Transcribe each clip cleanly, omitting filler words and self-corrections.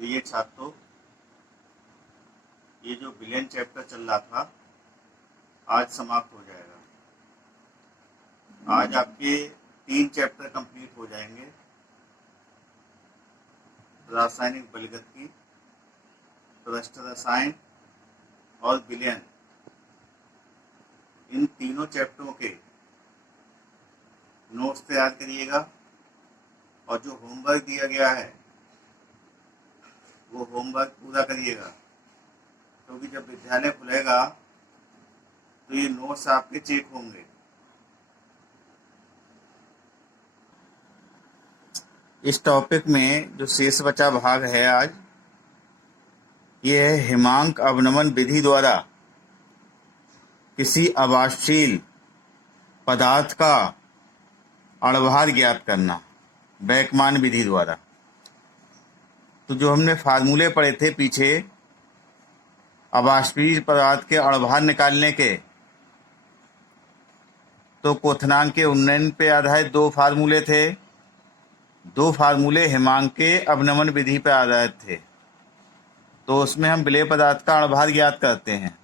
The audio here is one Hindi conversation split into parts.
प्रिय छात्रों, ये जो विलेन चैप्टर चल रहा था आज समाप्त हो जाएगा। आज आपके 3 चैप्टर कंप्लीट हो जाएंगे। रासायनिक बलगतिकी, पृष्ठ रसायन और विलयन, इन तीनों चैप्टरों के नोट्स तैयार करिएगा और जो होमवर्क दिया गया है वो होमवर्क पूरा करिएगा, क्योंकि जब विद्यालय खुलेगा तो ये नोट्स आपके चेक होंगे। इस टॉपिक में जो शेष बचा भाग है आज, ये है हिमांक अवनमन विधि द्वारा किसी आवासशील पदार्थ का अणुभार ज्ञात करना, बेकमान विधि द्वारा। तो जो हमने फार्मूले पढ़े थे पीछे आवासशील पदार्थ के अणुभार निकालने के, तो क्वथनांक के उन्नयन पे आधारित 2 फार्मूले थे। 2 फार्मूले हिमांक के अवनमन विधि पर आधारित थे। तो उसमें हम विलेय पदार्थ का अणुभार ज्ञात करते हैं।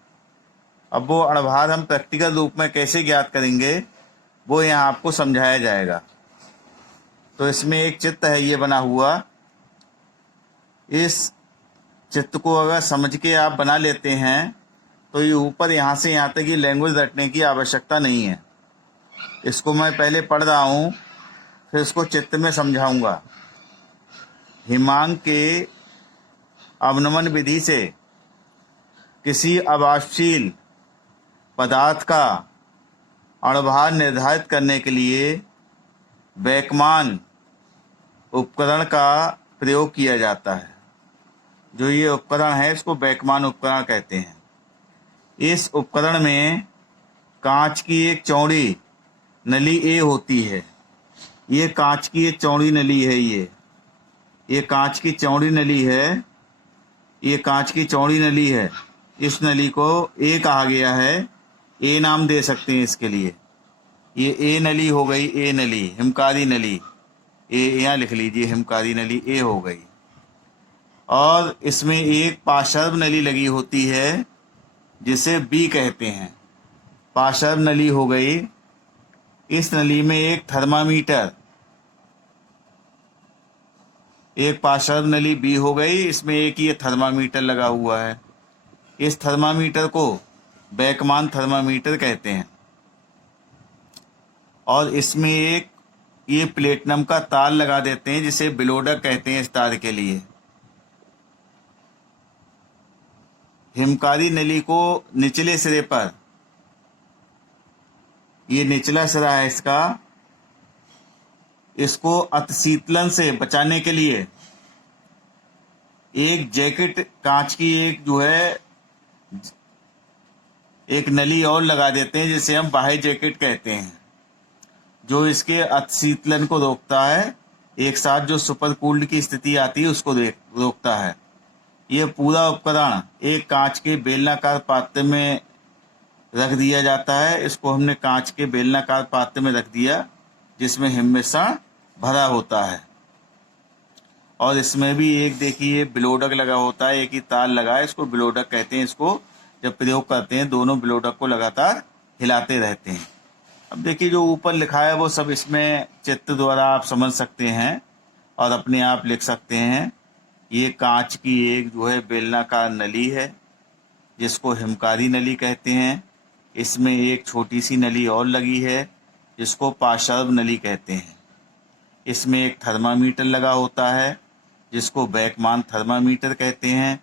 अब वो अणुभार हम प्रैक्टिकल रूप में कैसे ज्ञात करेंगे वो यहाँ आपको समझाया जाएगा। तो इसमें एक चित्र है ये बना हुआ। इस चित्र को अगर समझ के आप बना लेते हैं तो ये ऊपर यहाँ से यहाँ तक ये लैंग्वेज रटने की आवश्यकता नहीं है। इसको मैं पहले पढ़ रहा हूँ, फिर इसको चित्र में समझाऊंगा। हिमांक के अवनमन विधि से किसी आवासशील पदार्थ का अणुभार निर्धारित करने के लिए बेकमान उपकरण का प्रयोग किया जाता है। जो ये उपकरण है इसको बेकमान उपकरण कहते हैं। इस उपकरण में कांच की एक चौड़ी नली ए होती है। ये कांच की एक चौड़ी नली है। ये कांच की चौड़ी नली है। ये कांच की चौड़ी नली है। इस नली को ए कहा गया है। ए नाम दे सकते हैं इसके लिए। ये ए नली हो गई, ए नली, हिमकारी नली। ए यहाँ लिख लीजिए, हिमकारी नली ए हो गई। और इसमें एक पार्श्व नली लगी होती है जिसे बी कहते हैं। पार्श्व नली हो गई। इस नली में एक थर्मामीटर, एक पार्श्व नली बी हो गई, इसमें एक ये थर्मामीटर लगा हुआ है। इस थर्मामीटर को बेकमान थर्मामीटर कहते हैं। और इसमें एक ये प्लेटिनम का तार लगा देते हैं जिसे बिलोडक कहते हैं इस तार के लिए। हिमकारी नली को निचले सिरे पर, ये निचला सिरा है इसका, इसको अतिशीतलन से बचाने के लिए एक जैकेट, कांच की एक जो है एक नली और लगा देते हैं जिसे हम बाह्य जैकेट कहते हैं, जो इसके अतिशीतलन को रोकता है। एक साथ जो सुपर कूल्ड की स्थिति आती है उसको रोकता है। यह पूरा उपकरण एक कांच के बेलनाकार पात्र में रख दिया जाता है। इसको हमने कांच के बेलनाकार पात्र में रख दिया जिसमें हिम मिश्रण भरा होता है। और इसमें भी एक देखिए बिलोडक लगा होता है, एक ही तार लगा है, इसको बिलोडक कहते हैं। इसको जब प्रयोग करते हैं दोनों बिलोडक को लगातार हिलाते रहते हैं। अब देखिए जो ऊपर लिखा है वो सब इसमें चित्र द्वारा आप समझ सकते हैं और अपने आप लिख सकते हैं। ये कांच की एक जो है बेलनाकार नली है जिसको हिमकारी नली कहते हैं। इसमें एक छोटी सी नली और लगी है जिसको पार्श्व नली कहते हैं। इसमें एक थर्मामीटर लगा होता है जिसको बेकमान थर्मामीटर कहते हैं।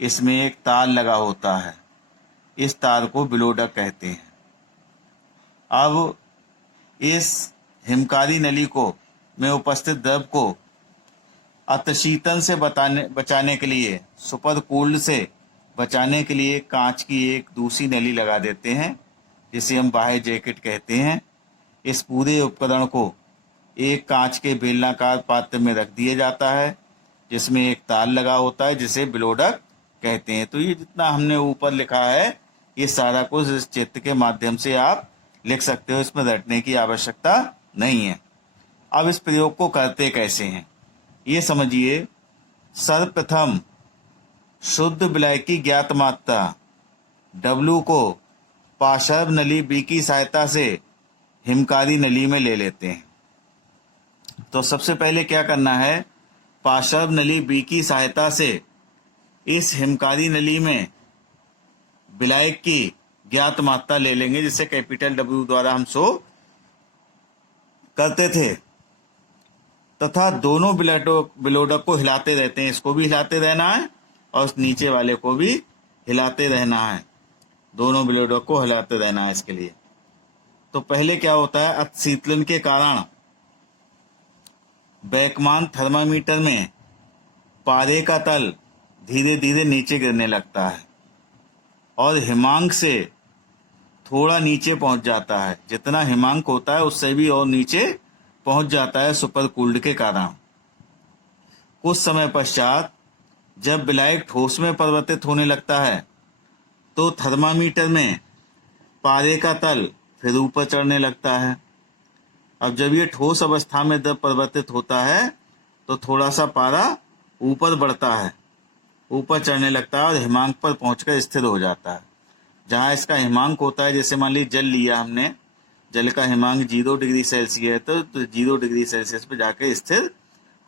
इसमें एक तार लगा होता है, इस तार को बिलोडक कहते हैं। अब इस हिमकारी नली को में उपस्थित द्रव को अतिशीतन से बचाने के लिए, सुपर कूल्ड से बचाने के लिए कांच की एक दूसरी नली लगा देते हैं जिसे हम बाह्य जैकेट कहते हैं। इस पूरे उपकरण को एक कांच के बेलनाकार पात्र में रख दिया जाता है जिसमें एक तार लगा होता है जिसे बिलोडक कहते हैं। तो ये जितना हमने ऊपर लिखा है ये सारा कुछ इस चित्र के माध्यम से आप लिख सकते हो, इसमें रटने की आवश्यकता नहीं है। अब इस प्रयोग को करते कैसे हैं ये समझिए। सर्वप्रथम शुद्ध विलय की ज्ञात मात्रा W को पार्श्व नली B की सहायता से हिमकारी नली में ले लेते हैं। तो सबसे पहले क्या करना है, पार्श्व नली B की सहायता से इस हिमकारी नली में विलायक की ज्ञात मात्रा ले लेंगे, जिसे कैपिटल W द्वारा हम शो करते थे, तथा दोनों बिलोडक को हिलाते रहते हैं। इसको भी हिलाते रहना है और उस नीचे वाले को भी हिलाते रहना है, दोनों बिलोडक को हिलाते रहना है इसके लिए। तो पहले क्या होता है, अतिशीतलन के कारण बैकमान थर्मामीटर में पारे का तल धीरे धीरे नीचे गिरने लगता है और हिमांक से थोड़ा नीचे पहुंच जाता है। जितना हिमांक होता है उससे भी और नीचे पहुंच जाता है सुपर कूल्ड के कारण। कुछ समय पश्चात जब विलायक ठोस में परिवर्तित होने लगता है तो थर्मामीटर में पारे का तल फिर ऊपर चढ़ने लगता है। अब जब ये ठोस अवस्था में जब परिवर्तित होता है तो थोड़ा सा पारा ऊपर बढ़ता है, ऊपर चढ़ने लगता है और हिमांक पर पहुंचकर स्थिर हो जाता है। जहां इसका हिमांक होता है, जैसे मान लीजिए जल लिया हमने, जल का हिमांक 0 डिग्री सेल्सियस है तो 0 डिग्री सेल्सियस पे जाके स्थिर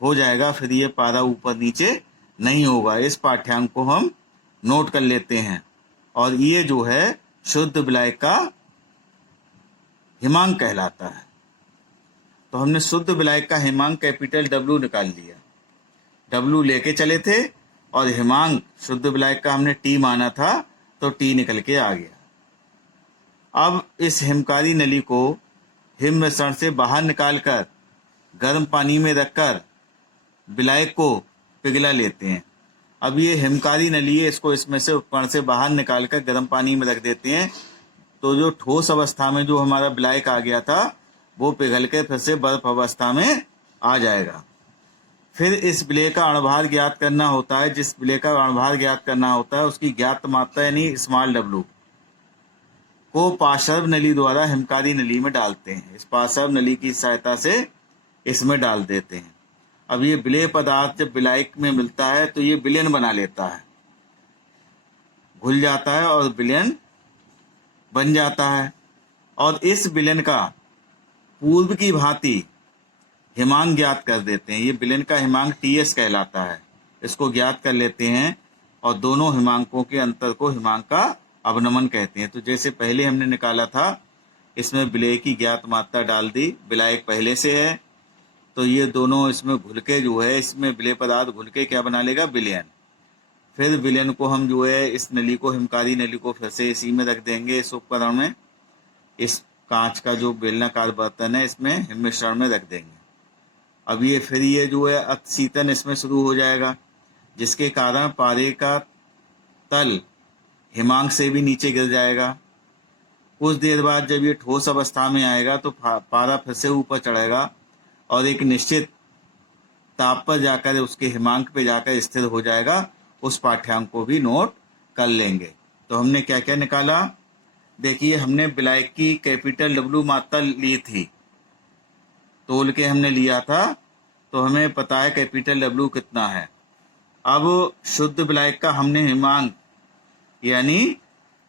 हो जाएगा, फिर ये पारा ऊपर नीचे नहीं होगा। इस पाठ्यांक को हम नोट कर लेते हैं और ये जो है शुद्ध विलायक का हिमांक कहलाता है। तो हमने शुद्ध विलायक का हिमांक कैपिटल W निकाल लिया, W लेके चले थे और हिमांक शुद्ध विलायक का हमने T माना था तो T निकल के आ गया। अब इस हिमकारी नली को हिम मिश्रण से बाहर निकालकर गर्म पानी में रखकर विलायक को पिघला लेते हैं। अब ये हिमकारी नली है, इसको इसमें से उपकरण से बाहर निकालकर गर्म पानी में रख देते हैं, तो जो ठोस अवस्था में जो हमारा विलायक आ गया था वो पिघल के फिर से बर्फ अवस्था में आ जाएगा। फिर इस विलय का अणुभार ज्ञात करना होता है। जिस विलय का अणुभार ज्ञात करना होता है उसकी ज्ञात मात्रा यानी स्मॉल w को पार्श्व नली द्वारा हिमकारी नली में डालते हैं। इस पार्श्व नली की सहायता से इसमें डाल देते हैं। अब ये विलय पदार्थ जब विलायक में मिलता है तो ये विलयन बना लेता है, घुल जाता है और विलयन बन जाता है। और इस विलयन का पूर्व की भांति हिमांक ज्ञात कर देते हैं। ये विलयन का हिमांक TS कहलाता है, इसको ज्ञात कर लेते हैं और दोनों हिमांकों के अंतर को हिमांक का अवनमन कहते हैं। तो जैसे पहले हमने निकाला था, इसमें विलय की ज्ञात मात्रा डाल दी, विलायक पहले से है तो ये दोनों इसमें घुल के जो है, इसमें विलय पदार्थ घुल के क्या बना लेगा, विलयन। फिर विलयन को हम जो है इस नली को, हिमकारी नली को फिर से इसी में रख देंगे, इस उपकरण में, इस कांच का जो बेलनाकार बर्तन है इसमें हिम मिश्रण में रख देंगे। अब ये फिर ये जो है अतिशीतन इसमें शुरू हो जाएगा, जिसके कारण पारे का तल हिमांक से भी नीचे गिर जाएगा। कुछ देर बाद जब ये ठोस अवस्था में आएगा तो पारा फिर से ऊपर चढ़ेगा और एक निश्चित ताप पर जाकर उसके हिमांक पे जाकर स्थिर हो जाएगा। उस पाठ्यांक को भी नोट कर लेंगे। तो हमने क्या क्या निकाला, देखिए हमने विलायक की कैपिटल W मात्रा ली थी, तोल के हमने लिया था, तो हमें पता है कैपिटल W कितना है। अब शुद्ध विलायक का हमने हिमांक यानी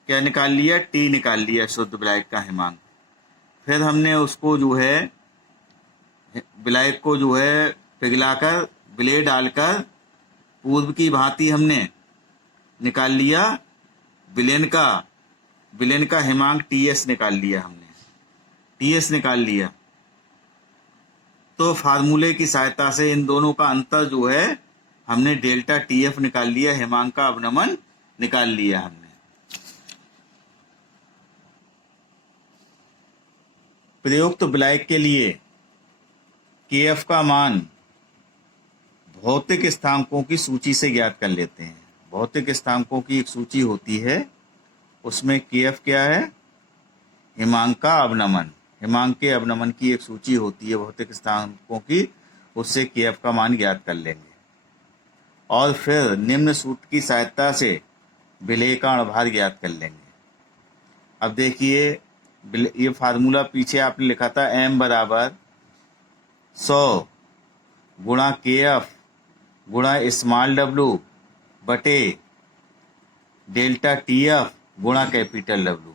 क्या निकाल लिया, T निकाल लिया शुद्ध विलायक का हिमांक। फिर हमने उसको जो है विलायक को जो है पिघलाकर विलय डालकर पूर्व की भांति हमने निकाल लिया विलयन का हिमांक TS निकाल लिया हमने, TS निकाल लिया। तो फार्मूले की सहायता से इन दोनों का अंतर जो है हमने डेल्टा TF निकाल लिया, हिमांक का अवनमन निकाल लिया हमने। प्रयुक्त विलायक के लिए KF का मान भौतिक स्थानांकों की सूची से ज्ञात कर लेते हैं। भौतिक स्थानांकों की एक सूची होती है, उसमें KF क्या है, हिमांक का अवनमन। हिमांक के अवनमन की एक सूची होती है भौतिक स्थानांकों की, उससे KF का मान ज्ञात कर लेंगे। और फिर निम्न सूत्र की सहायता से विलय का अणुभार ज्ञात कर लेंगे। अब देखिए ये फार्मूला पीछे आपने लिखा था, M बराबर 100 गुणा KF गुणा स्मॉल w बटे डेल्टा TF गुणा कैपिटल W।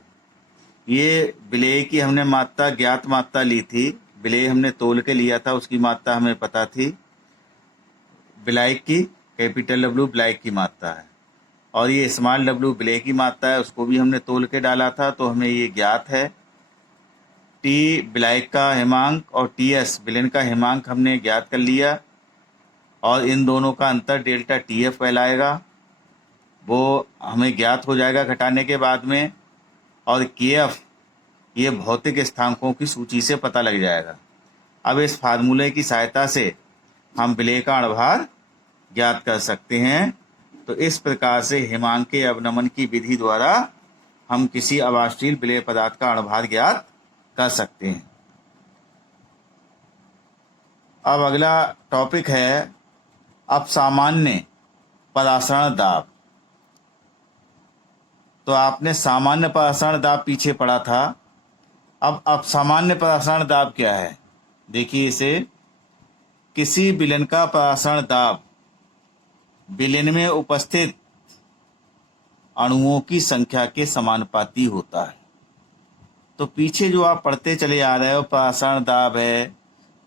ये विलेय की हमने मात्रा ज्ञात मात्रा ली थी, विलेय हमने तोल के लिया था, उसकी मात्रा हमें पता थी। विलायक की कैपिटल W विलायक की मात्रा है, और ये स्मॉल w विलेय की मात्रा है, उसको भी हमने तोल के डाला था, तो हमें ये ज्ञात है। T विलायक का हिमांक और TS विलेन का हिमांक हमने ज्ञात कर लिया, और इन दोनों का अंतर डेल्टा TF कहलाएगा, वो हमें ज्ञात हो जाएगा घटाने के बाद में। और KF ये भौतिक स्थानांकों की सूची से पता लग जाएगा। अब इस फार्मूले की सहायता से हम विलेय का अणुभार ज्ञात कर सकते हैं। तो इस प्रकार से हिमांकीय अवनमन की विधि द्वारा हम किसी अवाष्शील विलेय पदार्थ का अणुभार ज्ञात कर सकते हैं। अब अगला टॉपिक है अपसामान्य परासरण दाब। तो आपने सामान्य परासरण दाब पीछे पढ़ा था, अब अपसामान्य परासरण दाब क्या है? देखिए इसे, किसी विलेन का परासरण दाब विलेन में उपस्थित अणुओं की संख्या के समानुपाती होता है। तो पीछे जो आप पढ़ते चले आ रहे हो, परासरण दाब है,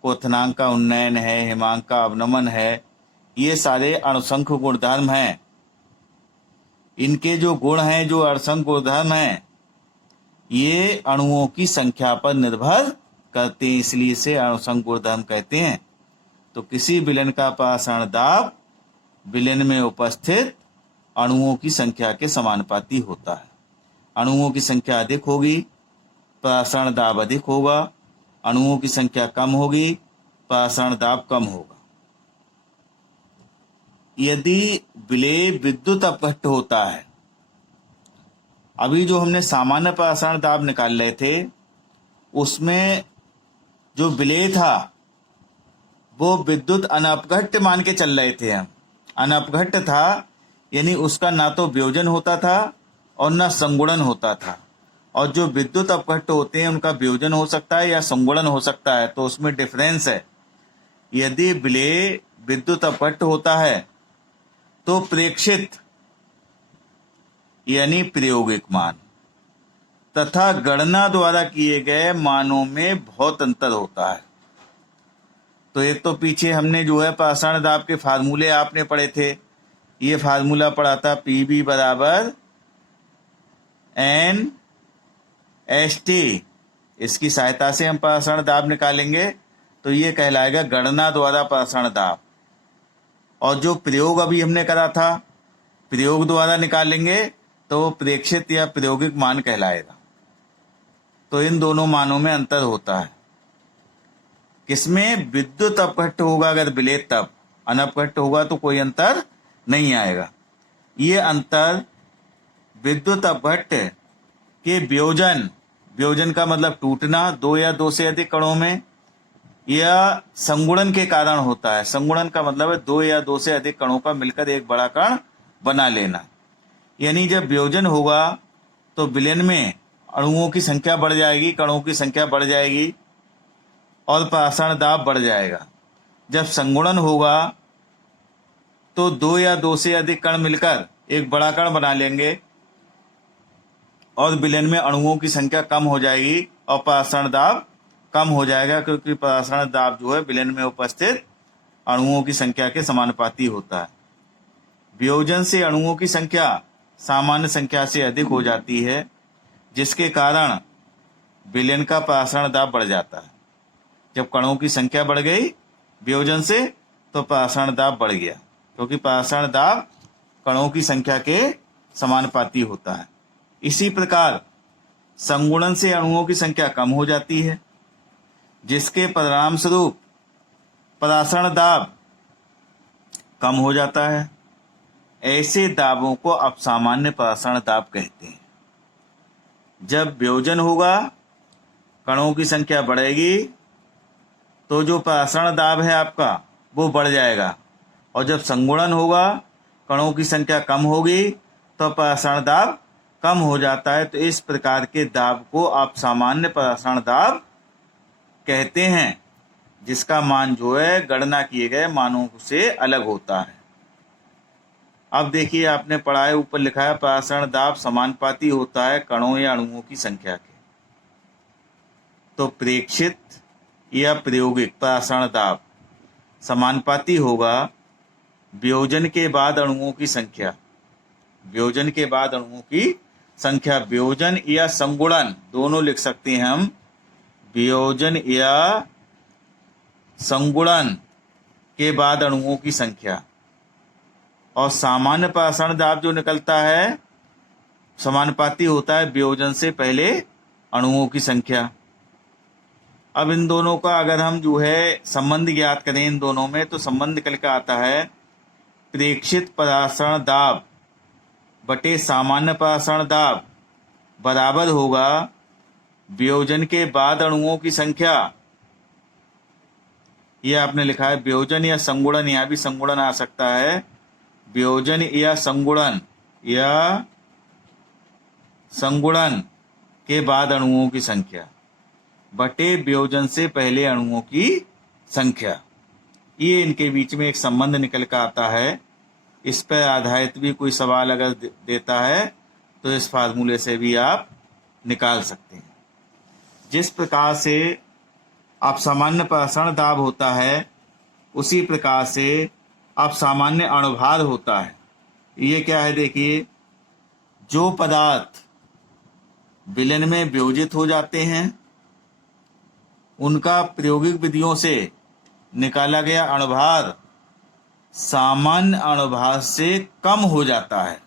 क्वथनांक का उन्नयन है, हिमांक का अवनमन है, ये सारे अणुसंख्य गुणधर्म हैं। इनके जो गुण हैं, जो अणुसंख्य गुणधर्म हैं, ये अणुओं की संख्या पर निर्भर करते हैं, इसलिए इसे अणुसंख्य गुणधर्म कहते हैं। तो किसी विलेन का परासरण दाब विलेन में उपस्थित अणुओं की संख्या के समानुपाती होता है। अणुओं की संख्या अधिक होगी, परासरण दाब अधिक होगा, अणुओं की संख्या कम होगी, परासरण दाब कम होगा। यदि विलेय विद्युत अपघट्ट होता है, अभी जो हमने सामान्य परासरण दाब निकाल रहे थे, उसमें जो विलेय था वो विद्युत अनपघट्ट मान के चल रहे थे हम। अनपघट्ट था यानी उसका ना तो वियोजन होता था और ना संगुणन होता था। और जो विद्युत अपघट्ट होते हैं उनका वियोजन हो सकता है या संगुणन हो सकता है, तो उसमें डिफरेंस है। यदि विलेय विद्युत अपघट्ट होता है तो प्रेक्षित यानी प्रायोगिक मान तथा गणना द्वारा किए गए मानों में बहुत अंतर होता है। तो एक तो पीछे हमने जो है परासरण दाब के फार्मूले आपने पढ़े थे, ये फार्मूला पढ़ा था PV बराबर NST। इसकी सहायता से हम परासरण दाब निकालेंगे, तो ये कहलाएगा गणना द्वारा परासरण दाब। और जो प्रयोग अभी हमने करा था, प्रयोग द्वारा निकालेंगे तो प्रेक्षित या प्रायोगिक मान कहलाएगा। तो इन दोनों मानों में अंतर होता है। किसमें? विद्युत अपघट्ट होगा अगर विलेय, तब अनपघट्ट होगा तो कोई अंतर नहीं आएगा। ये अंतर विद्युत अपघट्ट के वियोजन, वियोजन का मतलब टूटना, दो या दो से अधिक कणों में, या संगुणन के कारण होता है। संगुणन का मतलब है दो या दो से अधिक कणों का मिलकर एक बड़ा कण बना लेना। यानी जब वियोजन होगा तो विलेन में अणुओं की संख्या बढ़ जाएगी, कणों की संख्या बढ़ जाएगी और परासरण दाब बढ़ जाएगा। जब संगुणन होगा तो दो या दो से अधिक कण मिलकर एक बड़ा कण बना लेंगे और विलेन में अणुओं की संख्या कम हो जाएगी और परासरण दाब कम हो जाएगा, क्योंकि परासरण दाब जो है विलेन में उपस्थित अणुओं की संख्या के समानुपाती होता है। वियोजन से अणुओं की संख्या सामान्य संख्या से अधिक हो जाती है, जिसके कारण विलेन का परासरण दाब बढ़ जाता है। जब कणों की संख्या बढ़ गई वियोजन से, तो परासरण दाब बढ़ गया, क्योंकि परासरण दाब कणों की संख्या के समानुपाती होता है। इसी प्रकार संगुणन से अणुओं की संख्या कम हो जाती है, जिसके परिणाम स्वरूप परासरण दाब कम हो जाता है। ऐसे दाबों को अपसामान्य परासरण दाब कहते हैं। जब वियोजन होगा, कणों की संख्या बढ़ेगी, तो जो परासरण दाब है आपका वो बढ़ जाएगा, और जब संगुणन होगा, कणों की संख्या कम होगी, तो परासरण दाब कम हो जाता है। तो इस प्रकार के दाब को अपसामान्य परासरण दाब कहते हैं। जिसका मान जो है गणना किए गए मानों से अलग होता है। अब देखिए आपने पढ़ा है, ऊपर लिखा है परासरण दाब समानुपाती होता है कणों या अणुओं की संख्या के। तो प्रेक्षित या प्रायोगिक परासरण दाब समानुपाती होगा वियोजन के बाद अणुओं की संख्या। वियोजन के बाद अणुओं की संख्या, वियोजन या संगुणन दोनों लिख सकते हैं हम। वियोजन या संगुणन के बाद अणुओं की संख्या। और सामान्य परासरण दाब जो निकलता है समानुपाती होता है वियोजन से पहले अणुओं की संख्या। अब इन दोनों का अगर हम जो है संबंध ज्ञात करें इन दोनों में, तो संबंध निकल के आता है प्रेक्षित परासरण दाब बटे सामान्य परासरण दाब बराबर होगा वियोजन के बाद अणुओं की संख्या। यह आपने लिखा है वियोजन या संगुणन, यहाँ भी संगुणन आ सकता है। वियोजन या संगुणन के बाद अणुओं की संख्या बटे वियोजन से पहले अणुओं की संख्या। ये इनके बीच में एक संबंध निकल कर आता है। इस पर आधारित भी कोई सवाल अगर देता है तो इस फार्मूले से भी आप निकाल सकते हैं। जिस प्रकार से आप सामान्य परासरण दाब होता है उसी प्रकार से अब सामान्य अणुभार होता है। ये क्या है देखिए, जो पदार्थ विलयन में वियोजित हो जाते हैं उनका प्रायोगिक विधियों से निकाला गया अणुभार सामान्य अणुभार से कम हो जाता है।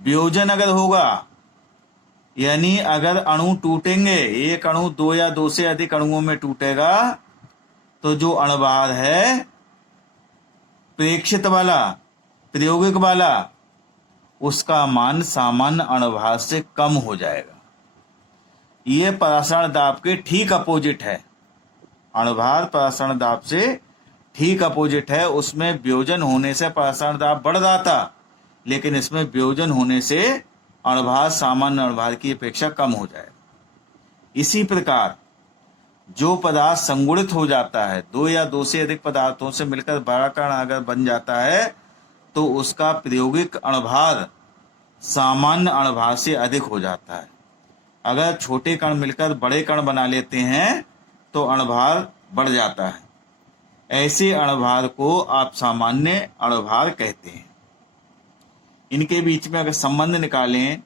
वियोजन अगर होगा यानी अगर अणु टूटेंगे, एक अणु दो या दो से अधिक अणुओं में टूटेगा, तो जो अणुभार है प्रेक्षित वाला प्रायोगिक वाला उसका मान सामान्य अणुभार से कम हो जाएगा। ये परासरण दाब के ठीक अपोजिट है। अणुभार परासरण दाब से ठीक अपोजिट है। उसमें वियोजन होने से परासरण दाब बढ़ रहा था, लेकिन इसमें वियोजन होने से अणुभार सामान्य अणुभार की अपेक्षा कम हो जाएगा। इसी प्रकार जो पदार्थ संगुणित हो जाता है, दो या दो से अधिक पदार्थों से मिलकर बड़ा कण अगर बन जाता है, तो उसका प्रायोगिक अणुभार सामान्य अणुभार से अधिक हो जाता है। अगर छोटे कण मिलकर बड़े कण बना लेते हैं तो अणुभार बढ़ जाता है। ऐसे अणुभार को आप सामान्य अणुभार कहते हैं। इनके बीच में अगर संबंध निकालें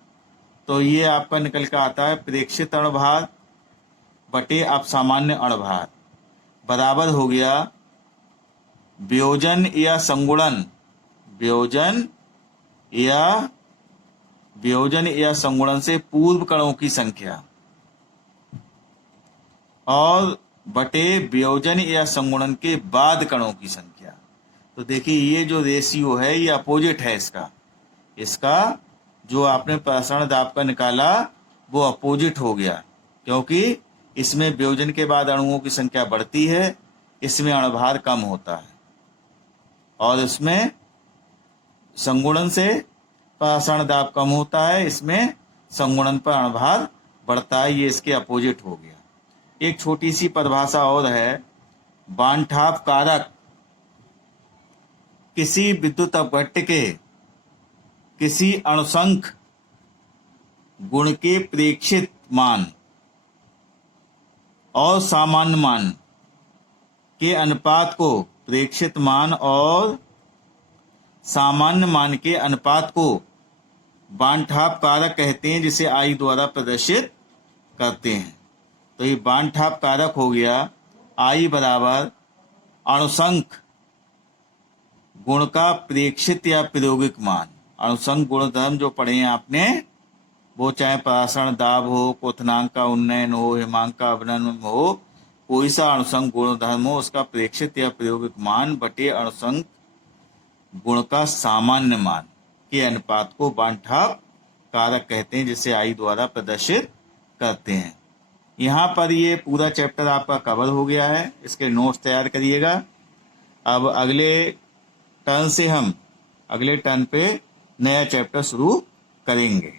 तो ये आपका निकल कर आता है प्रेक्षित अणुभार बटे आप सामान्य अणुभार बराबर हो गया वियोजन या संगुणन। वियोजन या संगुणन से पूर्व कणों की संख्या और बटे वियोजन या संगुणन के बाद कणों की संख्या। तो देखिए ये जो रेशियो है ये अपोजिट है इसका जो आपने परासरण दाब का निकाला वो अपोजिट हो गया, क्योंकि इसमें वियोजन के बाद अणुओं की संख्या बढ़ती है, इसमें अणुभार कम होता है, और इसमें संगुणन से परासरण दाब कम होता है, इसमें संगुणन पर अणुभार बढ़ता है। ये इसके अपोजिट हो गया। एक छोटी सी परिभाषा और है, बांठॉप कारक किसी विद्युत अपघट्य के किसी अणुसंख गुण के प्रेक्षित मान और सामान्य मान के अनुपात को प्रेक्षित मान और सामान्य मान के अनुपात को बांठॉप कारक कहते हैं, जिसे आई द्वारा प्रदर्शित करते हैं। तो ये बांठॉप कारक हो गया आई बराबर अणुसंख गुण का प्रेक्षित या प्रायोगिक मान। अणुसंख गुणधर्म जो पढ़े हैं आपने, वो चाहे परासरण दाब हो, क्वथनांक का उन्नयन हो, हिमांक का अवनयन हो, कोई सा अणुसंख गुणधर्म हो, उसका प्रेक्षित या प्रायोगिक मान बटे अणुसंख गुण का सामान्य मान के अनुपात को बांठॉप कारक कहते हैं, जिसे आई द्वारा प्रदर्शित करते हैं। यहाँ पर ये पूरा चैप्टर आपका कवर हो गया है। इसके नोट्स तैयार करिएगा। अब अगले टर्न से हम अगले टर्न पे नया चैप्टर शुरू करेंगे।